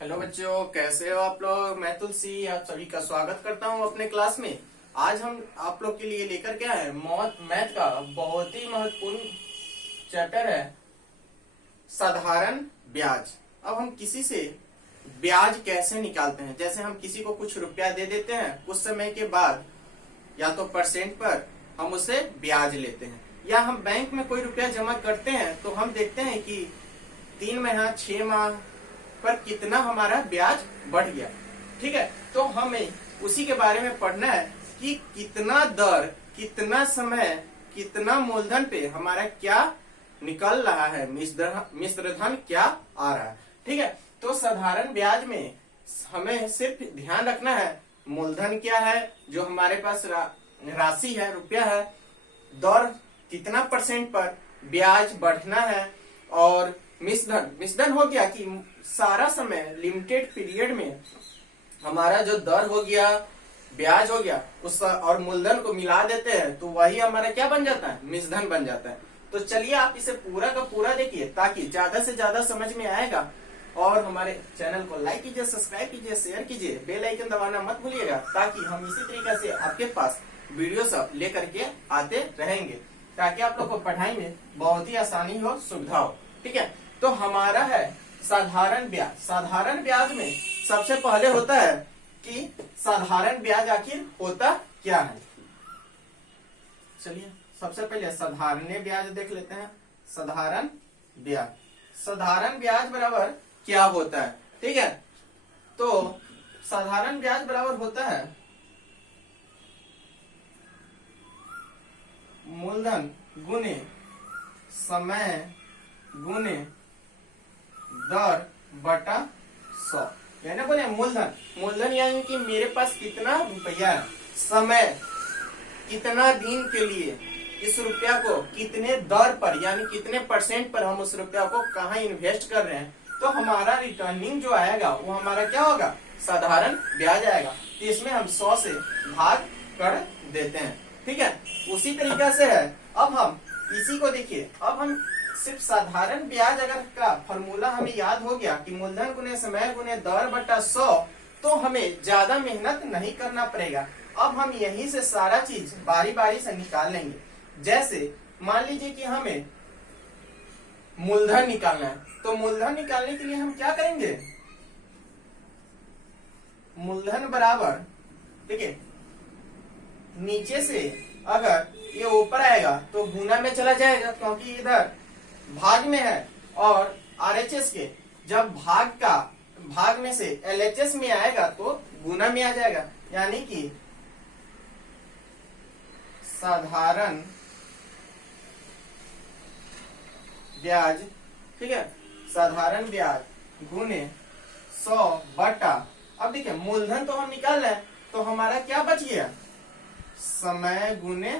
Hello बच्चों, कैसे हो आप लोग। मैं तुलसी आप सभी का स्वागत करता हूं अपने क्लास में। आज हम आप लोग के लिए लेकर के आए मैथ का बहुत ही महत्वपूर्ण चैप्टर है साधारण ब्याज। अब हम किसी से ब्याज कैसे निकालते हैं। जैसे हम किसी को कुछ रुपया दे देते हैं, कुछ समय के बाद या तो परसेंट पर हम उसे ब्याज लेते हैं, या हम बैंक में कोई रुपया जमा करते हैं तो हम देखते हैं कि 3 महीना 6 माह पर कितना हमारा ब्याज बढ़ गया। ठीक है, तो हमें उसी के बारे में पढ़ना है कि कितना दर, कितना समय, कितना मूलधन पे हमारा क्या निकल रहा है, मिश्र धन क्या आ रहा है। ठीक है, तो साधारण ब्याज में हमें सिर्फ ध्यान रखना है मूलधन क्या है, जो हमारे पास राशि है, रुपया है, दर कितना परसेंट पर ब्याज बढ़ना है, और मिश्रधन हो गया कि सारा समय लिमिटेड पीरियड में हमारा जो दर हो गया, ब्याज हो गया, उस और मूलधन को मिला देते हैं तो वही हमारा क्या बन जाता है, मिश्रधन बन जाता है। तो चलिए आप इसे पूरा का पूरा देखिए ताकि ज्यादा से ज्यादा समझ में आएगा। और हमारे चैनल को लाइक कीजिए, सब्सक्राइब कीजिए, शेयर कीजिए, बेल आइकन दबाना मत भूलिएगा ताकि हम इसी तरीके से आपके पास वीडियो सब लेकर के आते रहेंगे, ताकि आप लोग को पढ़ाई में बहुत ही आसानी हो, सुविधा हो। ठीक है, तो हमारा है साधारण ब्याज। साधारण ब्याज में सबसे पहले होता है कि साधारण ब्याज आखिर होता क्या है। चलिए सबसे पहले साधारण ब्याज देख लेते हैं। साधारण ब्याज, साधारण ब्याज बराबर क्या होता है। ठीक है, तो साधारण ब्याज बराबर होता है मूलधन गुने समय गुने दर बटा 100। यानी बोले मूलधन यानी कि मेरे पास कितना रुपया है, समय कितना दिन के लिए, इस रुपया को कितने दर पर यानी कितने परसेंट पर हम उस रुपया को कहाँ इन्वेस्ट कर रहे हैं, तो हमारा रिटर्निंग जो आएगा वो हमारा क्या होगा, साधारण ब्याज आएगा। तो इसमें हम 100 से भाग कर देते हैं। ठीक है, उसी तरीका से है। अब हम इसी को देखिए, अब हम सिर्फ साधारण ब्याज अगर का फॉर्मूला हमें याद हो गया कि मूलधन गुने समय गुने दर बटा 100, तो हमें ज्यादा मेहनत नहीं करना पड़ेगा। अब हम यहीं से सारा चीज बारी बारी से निकाल लेंगे। जैसे मान लीजिए कि हमें मूलधन निकालना है, तो मूलधन निकालने के लिए हम क्या करेंगे, मूलधन बराबर, देखिए नीचे से अगर ये ऊपर आएगा तो गुना में चला जाएगा, क्योंकि इधर भाग में है, और आरएचएस के जब भाग में से एलएचएस में आएगा तो गुना में आ जाएगा। यानी कि साधारण ब्याज, ठीक है, साधारण ब्याज गुने 100 बटा, अब देखिए मूलधन तो हम निकाल रहे हैं तो हमारा क्या बच गया, समय गुने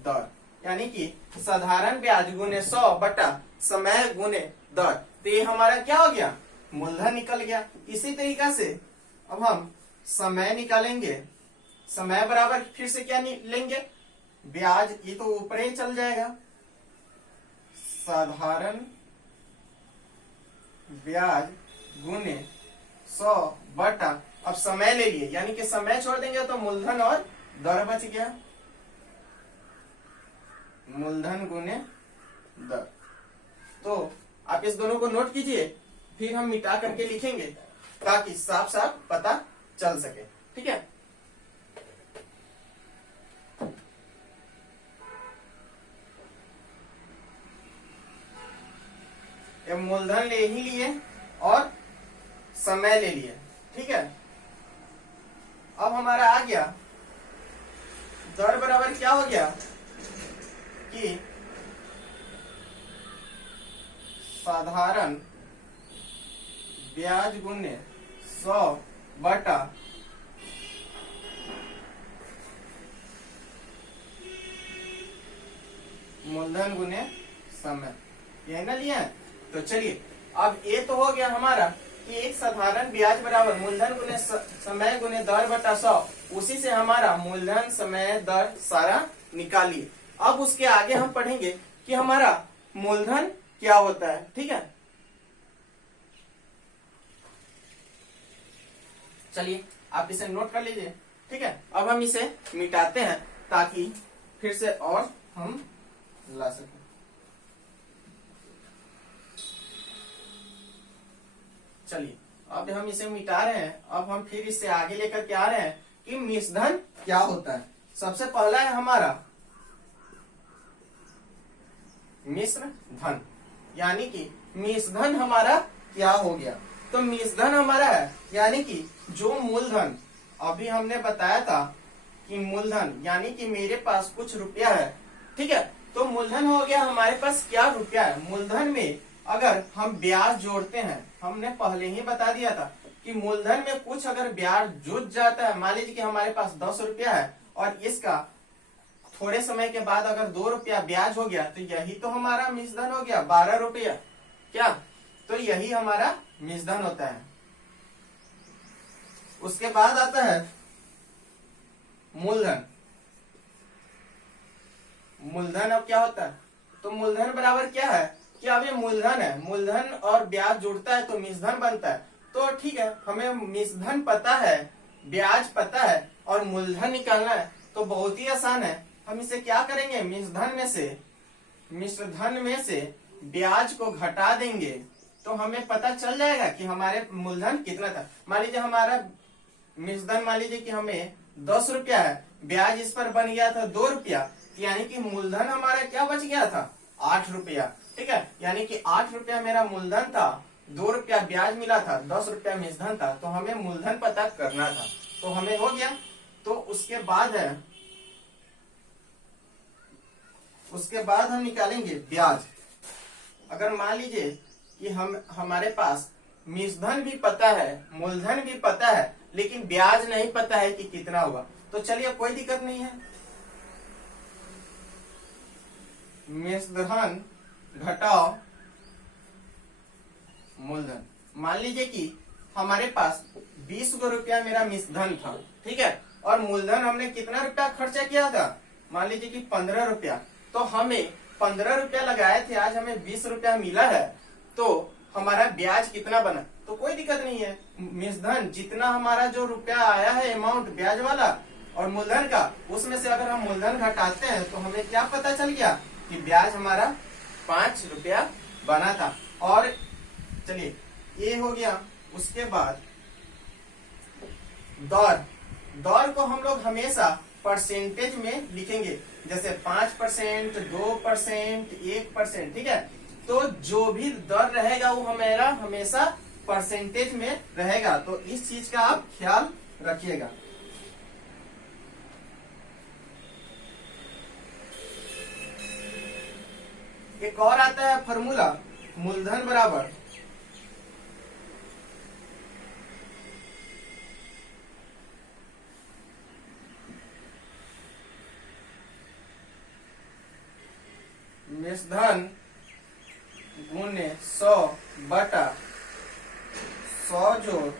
दर, यानी कि साधारण ब्याज गुने 100 बटा समय गुने दर, तो ये हमारा क्या हो गया, मूलधन निकल गया। इसी तरीका से अब हम समय निकालेंगे। समय बराबर फिर से क्या लेंगे, ब्याज, ये तो ऊपर ही चल जाएगा, साधारण ब्याज गुने 100 बटा, अब समय ले लिए यानी कि समय छोड़ देंगे तो मूलधन और दर बच गया, मूलधन गुने दर। तो आप इस दोनों को नोट कीजिए, फिर हम मिटा करके लिखेंगे ताकि साफ साफ पता चल सके। ठीक है, ये मूलधन ले ही लिए और समय ले लिए। ठीक है, अब हमारा आ गया दर बराबर क्या हो गया कि साधारण ब्याज गुने 100 बटा मूलधन गुने समय, यही ना लिया है। तो चलिए अब ये तो हो गया हमारा कि एक साधारण ब्याज बराबर मूलधन गुने समय गुने दर बटा 100, उसी से हमारा मूलधन समय दर सारा निकालिए। अब उसके आगे हम पढ़ेंगे कि हमारा मूलधन क्या होता है। ठीक है, चलिए आप इसे नोट कर लीजिए। ठीक है, अब हम इसे मिटाते हैं ताकि फिर से और हम ला सकें। चलिए अब हम इसे मिटा रहे हैं। अब हम फिर इससे आगे लेकर के आ रहे हैं कि मिश्रधन क्या होता है। सबसे पहला है हमारा मिश्र धन, यानी कि मिश्रधन हमारा क्या हो गया। तो मिश्रधन हमारा है यानी कि जो मूलधन, अभी हमने बताया था कि मूलधन यानी कि मेरे पास कुछ रुपया है। ठीक है, तो मूलधन हो गया हमारे पास क्या, रुपया है। मूलधन में अगर हम ब्याज जोड़ते हैं, हमने पहले ही बता दिया था कि मूलधन में कुछ अगर ब्याज जुड़ जाता है, मान लीजिए कि हमारे पास 10 रुपया है और इसका थोड़े समय के बाद अगर 2 रुपया ब्याज हो गया तो यही तो हमारा मिश्रधन हो गया, 12 रुपया। क्या, तो यही हमारा मिश्रधन होता है। उसके बाद आता है मूलधन। मूलधन अब क्या होता है, तो मूलधन बराबर क्या है कि अब ये मूलधन है, मूलधन और ब्याज जुड़ता है तो मिश्रधन बनता है। तो ठीक है, हमें मिश्रधन पता है, ब्याज पता है और मूलधन निकालना है, तो बहुत ही आसान है। हम इसे क्या करेंगे, मिश्रधन में से ब्याज को घटा देंगे तो हमें पता चल जाएगा कि हमारे मूलधन कितना था। मान लीजिए हमारा मिश्रधन, मान लीजिए कि हमें 10 रुपया है, ब्याज इस पर बन गया था 2 रुपया, यानी कि मूलधन हमारा क्या बच गया था, 8 रुपया। ठीक है, यानी कि 8 रुपया मेरा मूलधन था, 2 रुपया ब्याज मिला था, 10 रुपया मिश्रधन था। तो हमें मूलधन पता करना था, तो हमें हो गया। तो उसके बाद हम निकालेंगे ब्याज। अगर मान लीजिए कि हमारे पास मिश्रधन भी पता है, मूलधन भी पता है, लेकिन ब्याज नहीं पता है कि कितना हुआ, तो चलिए कोई दिक्कत नहीं है। मिश्रधन घटाओ मूलधन। मान लीजिए कि हमारे पास 20 रुपया मेरा मिश्रधन था। ठीक है, और मूलधन हमने कितना रुपया खर्चा किया था, मान लीजिए कि 15 रुपया। तो हमें 15 रुपया लगाए थे, आज हमें 20 रुपया मिला है, तो हमारा ब्याज कितना बना, तो कोई दिक्कत नहीं है। मिश्रधन जितना हमारा जो रुपया आया है अमाउंट ब्याज वाला और मूलधन का, उसमें से अगर हम मूलधन घटाते हैं तो हमें क्या पता चल गया कि ब्याज हमारा 5 रुपया बना था। और चलिए ये हो गया। उसके बाद दर को हम लोग हमेशा परसेंटेज में लिखेंगे, जैसे 5%, 2%, 1%। ठीक है, तो जो भी दर रहेगा वो हमारा हमेशा परसेंटेज में रहेगा, तो इस चीज का आप ख्याल रखिएगा। एक और आता है फॉर्मूला, मूलधन बराबर मिश्रधन गुने 100 बटा 100 जोड़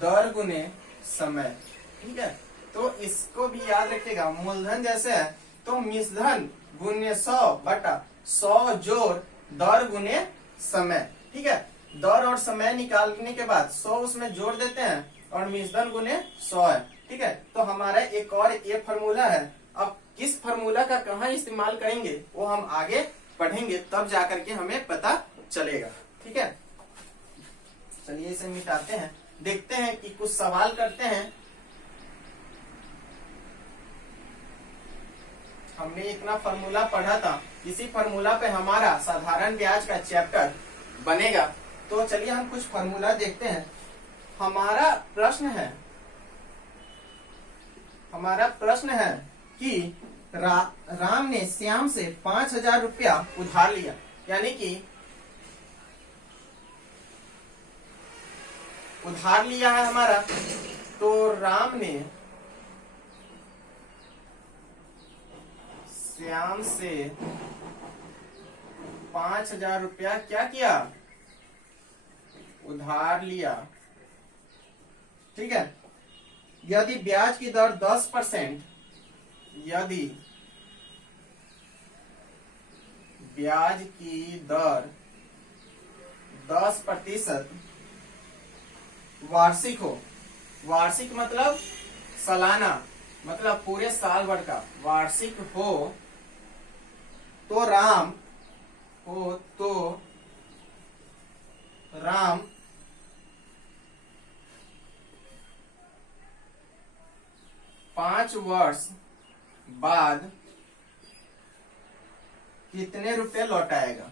दर गुने समय। ठीक है, तो इसको भी याद रखिएगा। मूलधन जैसे है तो मिश्रधन गुने 100 बटा 100 जोड़ दर गुने समय। ठीक है, दर और समय निकालने के बाद 100 उसमें जोड़ देते हैं और मिश्रधन गुने 100 है। ठीक है, तो हमारा एक और ये फॉर्मूला है। अब किस फॉर्मूला का कहाँ इस्तेमाल करेंगे वो हम आगे पढ़ेंगे, तब जाकर के हमें पता चलेगा। ठीक है, चलिए इसे मिटाते हैं, देखते हैं कि कुछ सवाल करते हैं। हमने इतना फॉर्मूला पढ़ा था, इसी फॉर्मूला पे हमारा साधारण ब्याज का चैप्टर बनेगा। तो चलिए हम कुछ फॉर्मूला देखते हैं। हमारा प्रश्न है कि राम ने श्याम से 5,000 रुपया उधार लिया, यानी कि उधार लिया है हमारा। तो राम ने श्याम से 5,000 रुपया क्या किया, उधार लिया। ठीक है, यदि ब्याज की दर 10%, यदि ब्याज की दर 10% वार्षिक हो, वार्षिक मतलब सालाना, मतलब पूरे साल भर का। वार्षिक हो तो राम 5 वर्ष बाद कितने रुपए लौटाएगा?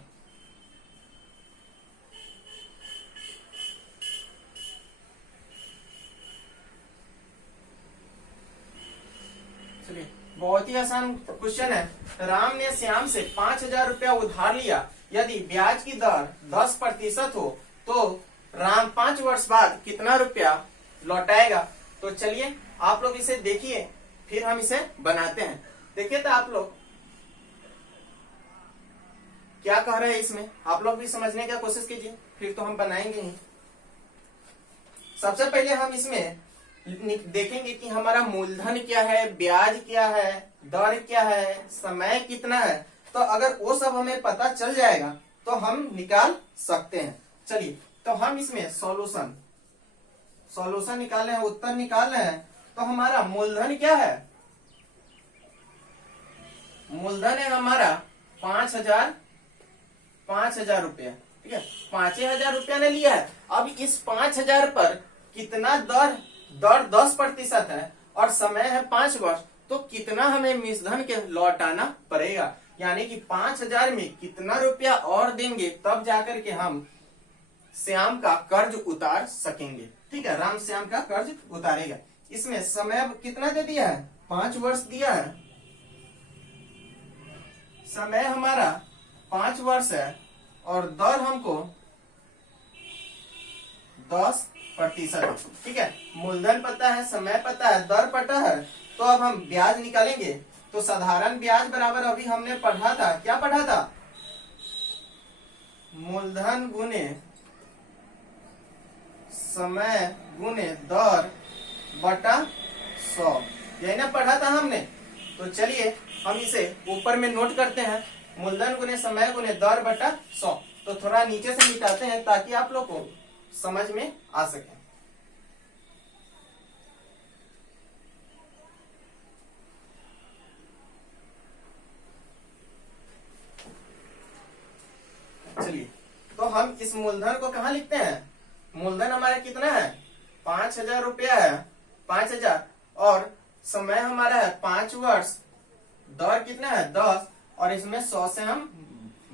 चलिए, बहुत ही आसान क्वेश्चन है। राम ने श्याम से 5,000 रुपया उधार लिया। यदि ब्याज की दर 10% हो तो राम 5 वर्ष बाद कितना रुपया लौटाएगा? तो चलिए आप लोग इसे देखिए, फिर हम इसे बनाते हैं। देखिए तो आप लोग क्या कह रहे हैं इसमें, आप लोग भी समझने की कोशिश कीजिए, फिर तो हम बनाएंगे ही। सबसे पहले हम इसमें देखेंगे कि हमारा मूलधन क्या है, ब्याज क्या है, दर क्या है, समय कितना है। तो अगर वो सब हमें पता चल जाएगा तो हम निकाल सकते हैं। चलिए तो हम इसमें सॉल्यूशन निकाले हैं, उत्तर निकाले हैं। तो हमारा मूलधन क्या है? मूलधन है हमारा 5,000 रुपया। ठीक है, 5,000 रुपया ने लिया है। अब इस 5,000 पर कितना दर 10% है और समय है 5 वर्ष, तो कितना हमें मिश्रधन के लौटाना पड़ेगा? यानी कि 5,000 में कितना रुपया और देंगे तब जाकर के हम श्याम का कर्ज उतार सकेंगे। ठीक है, राम श्याम का कर्ज उतारेगा। इसमें समय कितना दे दिया है? 5 वर्ष दिया है। समय हमारा 5 वर्ष है और दर हमको 10%। ठीक है, मूलधन पता है, समय पता है, दर पता है। तो अब हम ब्याज निकालेंगे। तो साधारण ब्याज बराबर अभी हमने पढ़ा था, क्या पढ़ा था? मूलधन गुने समय गुने दर बटा 100, यही ना पढ़ा था हमने। तो चलिए हम इसे ऊपर में नोट करते हैं, मूलधन गुने समय गुने दर बटा 100। तो थोड़ा नीचे से मिटाते हैं ताकि आप लोग को समझ में आ सके। चलिए तो हम इस मूलधन को कहाँ लिखते हैं? मूलधन हमारा कितना है? 5,000 रुपया है, 5,000, और समय हमारा है 5 वर्ष, दर कितना है? 10, और इसमें 100 से हम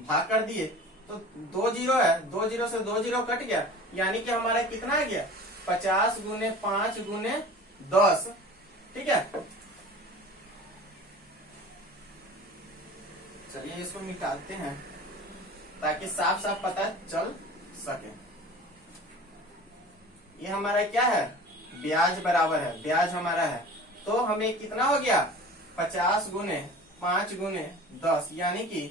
भाग कर दिए तो 2 जीरो है, 2 जीरो से 2 जीरो कट गया, यानी कि हमारा कितना आ गया? 50 गुने 5 गुने 10। ठीक है, चलिए इसको मिटाते हैं ताकि साफ साफ पता चल सके। ये हमारा क्या है? ब्याज बराबर है, ब्याज हमारा है। तो हमें कितना हो गया? 50 गुने 5 गुने 10, यानी कि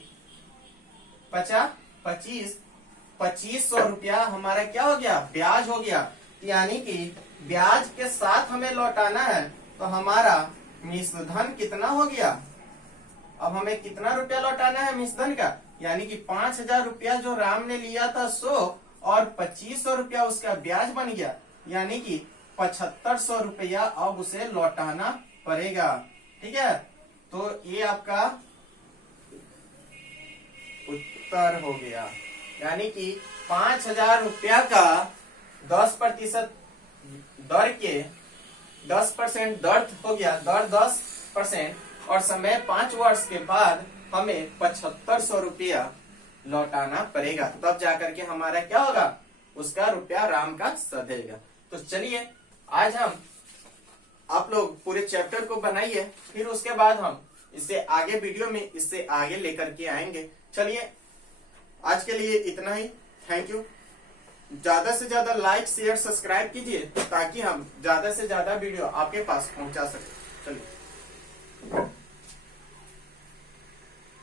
2500 रुपया हमारा क्या हो गया? ब्याज हो गया। यानी कि ब्याज के साथ हमें लौटाना है। तो हमारा मिश्रधन कितना हो गया? अब हमें कितना रुपया लौटाना है मिश्रधन का? यानी कि 5,000 रुपया जो राम ने लिया था 100 और 2500 रुपया उसका ब्याज बन गया, यानी कि 7,500 रुपया अब उसे लौटाना पड़ेगा। ठीक है, तो ये आपका उत्तर हो गया। यानी कि 5,000 रुपया का 10% दर के 10% दर हो गया, दर 10%, और समय 5 वर्ष के बाद हमें 7,500 रुपया लौटाना पड़ेगा। तब जाकर के हमारा क्या होगा? उसका रुपया राम का सधेगा। तो चलिए आज हम आप लोग पूरे चैप्टर को बनाइए, फिर उसके बाद हम इसे आगे वीडियो में इससे आगे लेकर के आएंगे। चलिए आज के लिए इतना ही। Thank you. ज्यादा से ज्यादा लाइक शेयर सब्सक्राइब कीजिए ताकि हम ज्यादा से ज्यादा वीडियो आपके पास पहुंचा सके। चलिए।